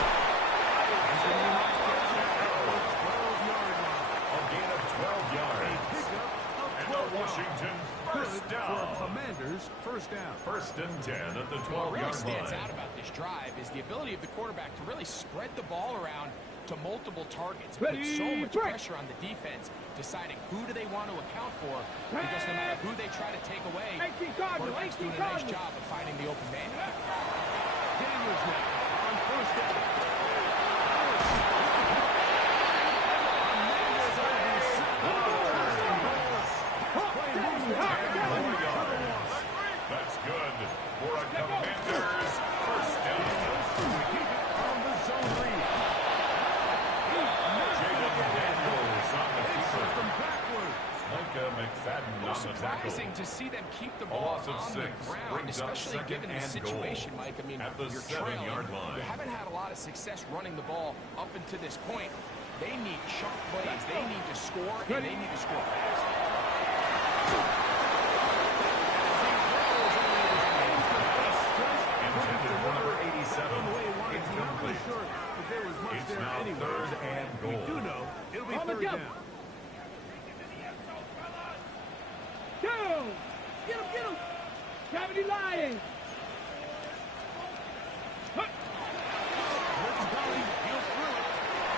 He's going to knock down at the 12-yard line. A gain of 12 yards. Pickup of And 12 yards. Washington first Good for down. Commanders first down. 1st and 10 at the What really 12-yard stands line. out about this drive is the ability of the quarterback to really spread the ball around to multiple targets. Put Ready, so much break. pressure on the defense, deciding who do they want to account for, because no matter who they try to take away, 18 Cardinal. quarterback's 18 doing a nice Cardinal. job of finding the open man. Daniels now on first down. That's good for a Commanders first down. On the zone read. Jalen Daniels on the It's keeper. them backwards. Micah McFadden on the tackle. surprising to see them keep the A ball loss of on 6 the ground, brings up especially second given the and situation, goal Mike. I mean, at the you're 7-yard trailing. line. You haven't had a lot of success running the ball up until this point. They need chunk plays. They need to score, and they need to score fast. Intended for number 87. Incomplete. It's now 3rd and We goal. do know it'll be On the 3rd jump. down. Go! Get him, get him! Gravity Lions! Huh. Let's go. He'll throw it.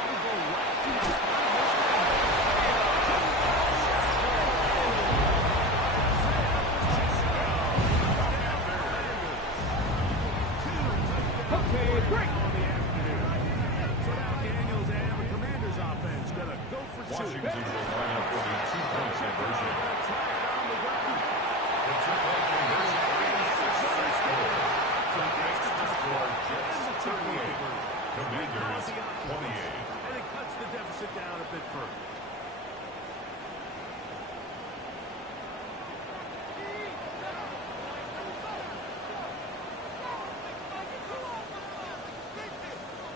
He'll go right to the Okay, break! on the afternoon. So now Daniels and the Commanders offense gonna go for 2. Washington will line up for the 2-point conversion. Try it on the ground. The 2-point conversion brings success score. So it makes the score Jets 38. Commanders 28. And it cuts the deficit down a bit further.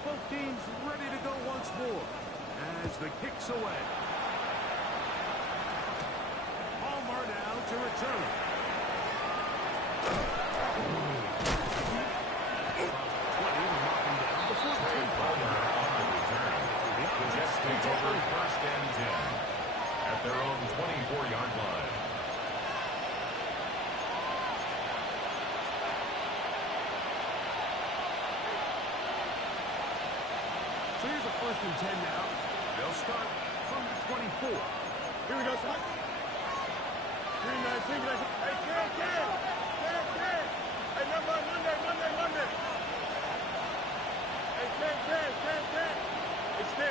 Both teams ready to go once more as the kick's away. Palmer now to return. Trey Palmer on the return. The Jets take over 1st and 10 at their own 24-yard line. So here's a 1st and 10 now. They'll start from the 24. Here we go, son. 3-19, guys. Hey, Ken. Hey, number Monday. Hey, Ken. It's 10.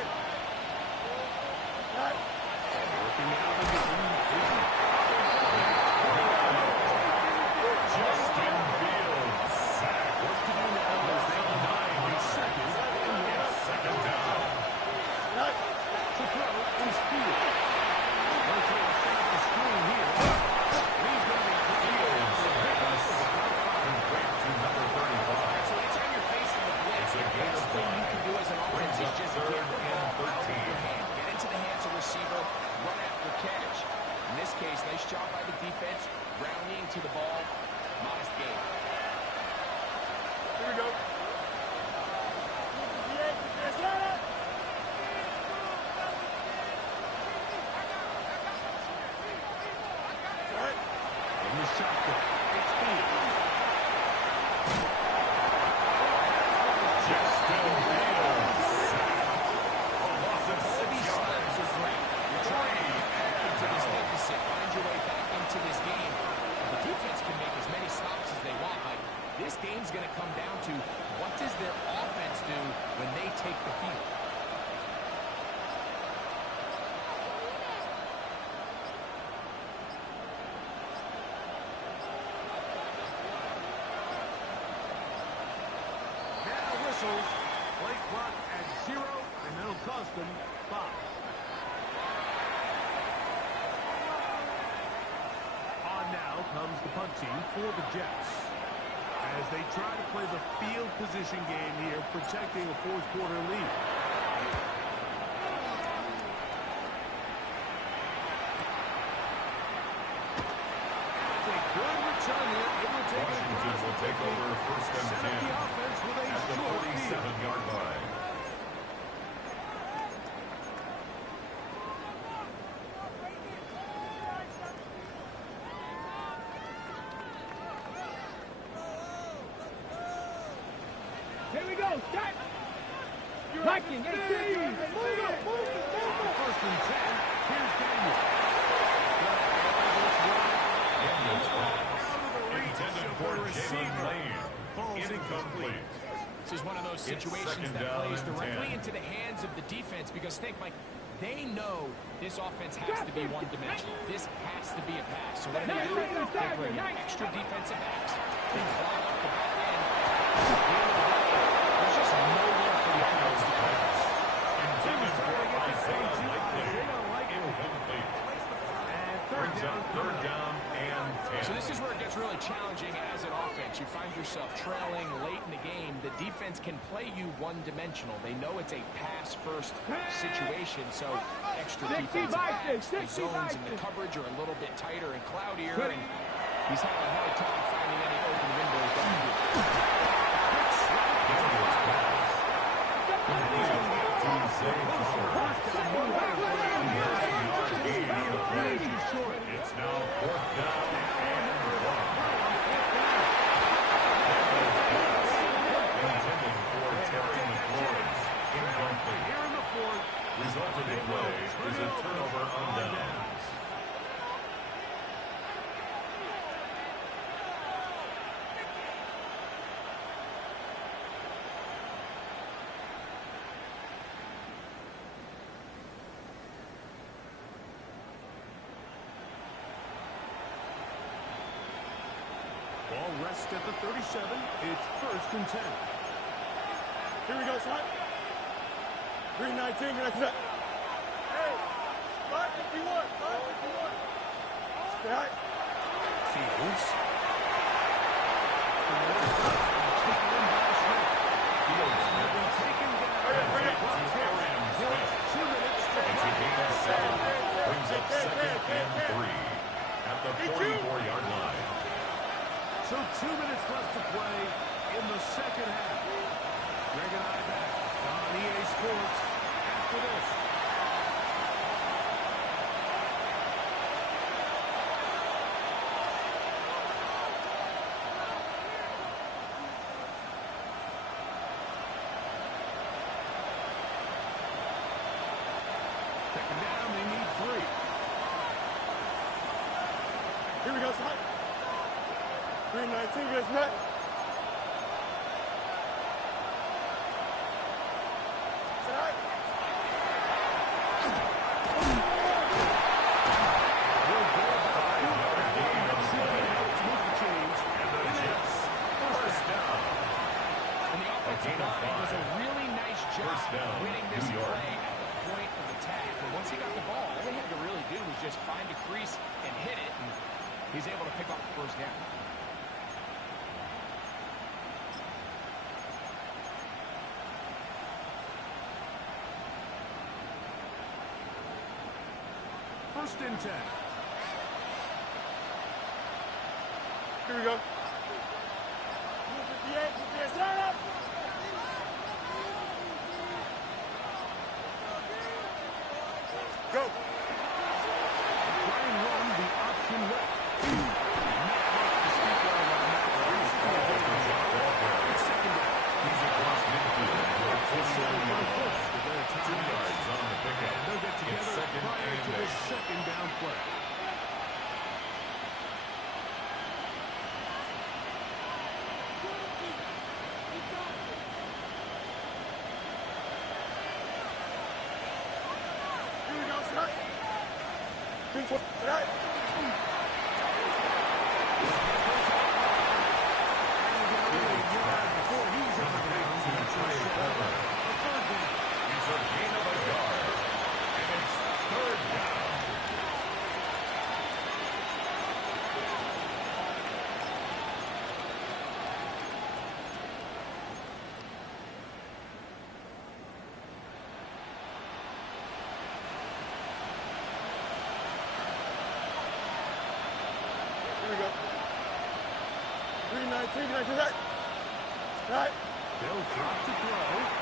Right. Working out of the Justin Fields. Sack. What to do now is they 9 seconds. It's 2nd down. Right. to throw is Fields. Rotating center the screen here. He's going to be Fields has complete to number 35. So anytime you're facing the blitz, It's a the gain best of thing 5. you can do as an offense Brings is up just 3rd get the ball and out of 13. your hand. Get into the hands of receiver, run after catch. In this case, nice job by the defense, rallying to the ball. Modest gain. Here we go. Right. in the shotgun. It's Fields. Justin Fields. Sack. A loss of All 6 these yards. snaps are great. You're trying to add to this deficit, find your way back into this game. The defense can make as many stops as they want. Like, this game's going to come down to what does their offense do when they take the field. Now whistles. Play clock at 0, and that'll cost them 5. On now comes the punt team for the Jets as they try to play the field position game here, protecting a 4th-quarter lead. It's a good return here. It will take it Washington across will the take 50. over 1st and Set up 10 the offense with a at the short field. 47-yard line. Here we go, start! Viking, 18! Move it. 1st and 10. Here's Daniel. Daniels pass. Out of the reach Intended of for the Jalen receiver. Lane. Falls Incomplete. This is one of those It's situations 2nd that down plays and directly 10. into the hands of the defense because think, Mike, they know this offense has to be one-dimensional. This has to be a pass. So what do? They bring in extra defensive backs. They climb up the back end. There's just nowhere for the offense to pass. Intended for Isaiah Likely. Incomplete. And Brings up 3rd down yourself trailing late in the game, the defense can play you one-dimensional. They know it's a pass-first situation, so extra defensive backs, the zones and the coverage are a little bit tighter and cloudier, and he's having a hard time finding any open windows downfield. It's now 4th down and 1. Intended for Terry McLaurin's incomplete. Here in the fourth. Result of the play is a turnover on downs. Ball rests at the 37. It's 1st and 10. Here we go, son. 319, gonna set. Hey, 551, 551. Back. Fields. It's a gain of 7. Brings up 2nd and 3 at the 44-yard line. So 2 minutes left to play in the second half. Greg and I back on EA Sports after this. Second down, they need 3. Here we go, son. 319, gonna set. Set. Does a really nice job winning this play at the point of attack. And once he got the ball, all he had to really do was just find a crease and hit it, and he's able to pick up the 1st down. First and 10. Here we go. 58, 58, set up. Go. Try and run the option left. It's second down. He's across midfield to a full 2 yards on the pickup. They'll get together It's 2nd prior and to the 8. second down play. Here we go, son. 2, set. It's a gain of a yard. And it's 3rd down. Here we go. 319, gonna set. Set. They'll drop to throw.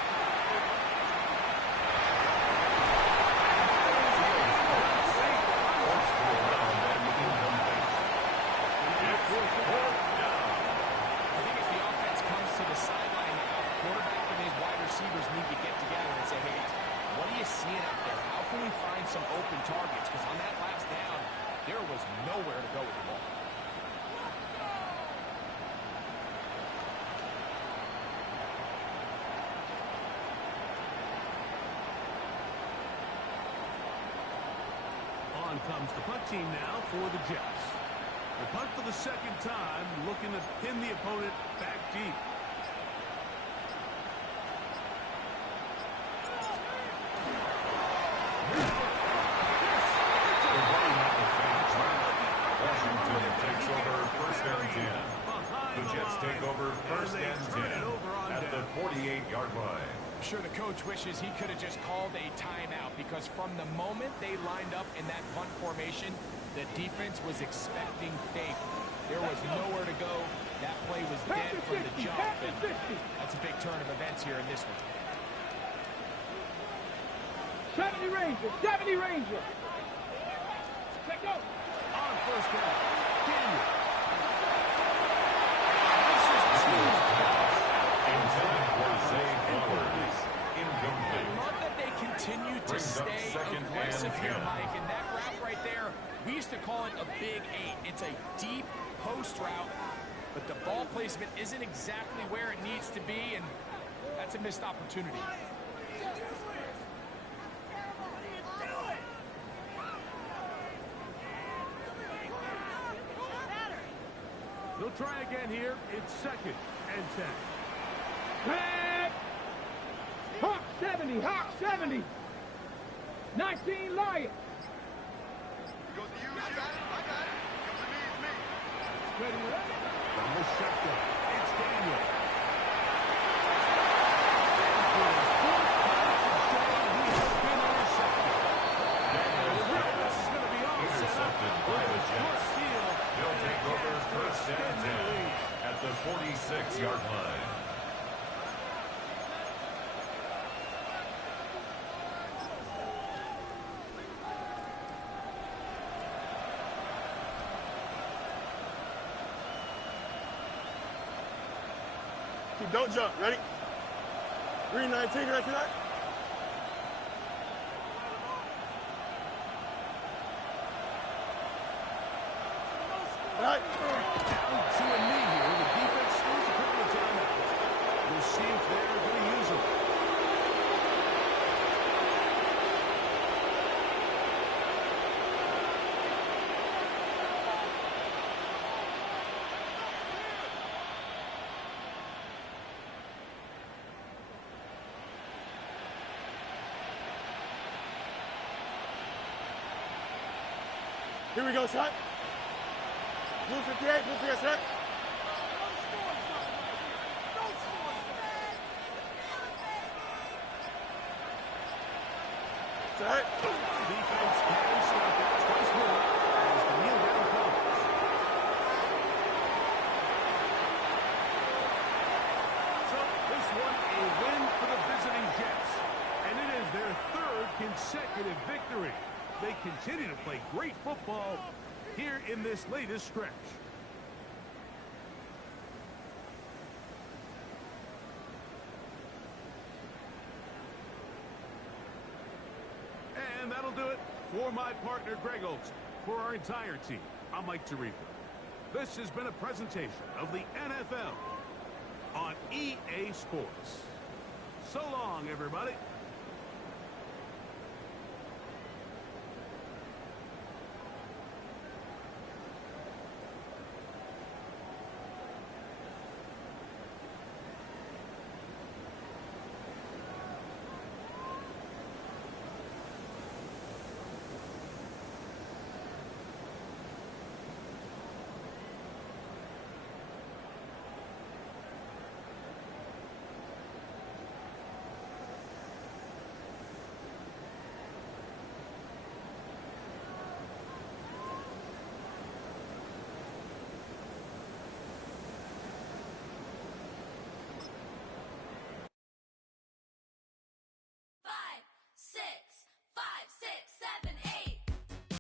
I think as the offense comes to the sideline now, the quarterback and his wide receivers need to get together and say, hey, what are you seeing out there? How can we find some open targets? Because on that last down, there was nowhere to go with the ball. On comes the punt team now for the Jets. The punt for the second time, looking to pin the opponent back deep. Washington takes over 1st and 10. The Jets take over coach wishes he could have just called a timeout because from the moment they lined up in that punt formation, the defense was expecting faith. There was nowhere to go. That play was dead from the jump, and that's a big turn of events here in this one. 70 Rangers, 70 Rangers. Check go. On first down, Daniel. Intended for Zay Flowers. I Incomplete. love that they continue to Brings up stay second aggressive and here, 10. Mike. And that route right there, we used to call it a big 8. It's a deep post route, but the ball placement isn't exactly where it needs to be, and that's a missed opportunity. They'll try again here. It's second and 10. Back. Hawk 70, Hawk 70. 19 Lions. Ready from the shotgun. It's Daniel. And for his fourth touchdown, he has been intercepted. Daniel's This is going to be all intercepted by the Jets. He'll take over first and 10 at the 46-yard line. Don't jump. Ready? Green 19, you ready for that? Right. Down to a knee here. The defense scores a couple of timeouts. We'll see if they're going to use them. Here we go, son. Blue 58, blue 58, set. Set. Defense can start that twice more as the kneel down comes. So this one a win for the visiting Jets. And it is their third consecutive victory. They continue to play great football here in this latest stretch. And that'll do it for my partner, Greg Olson. For our entire team, I'm Mike Tirico. This has been a presentation of the NFL on EA Sports. So long, everybody.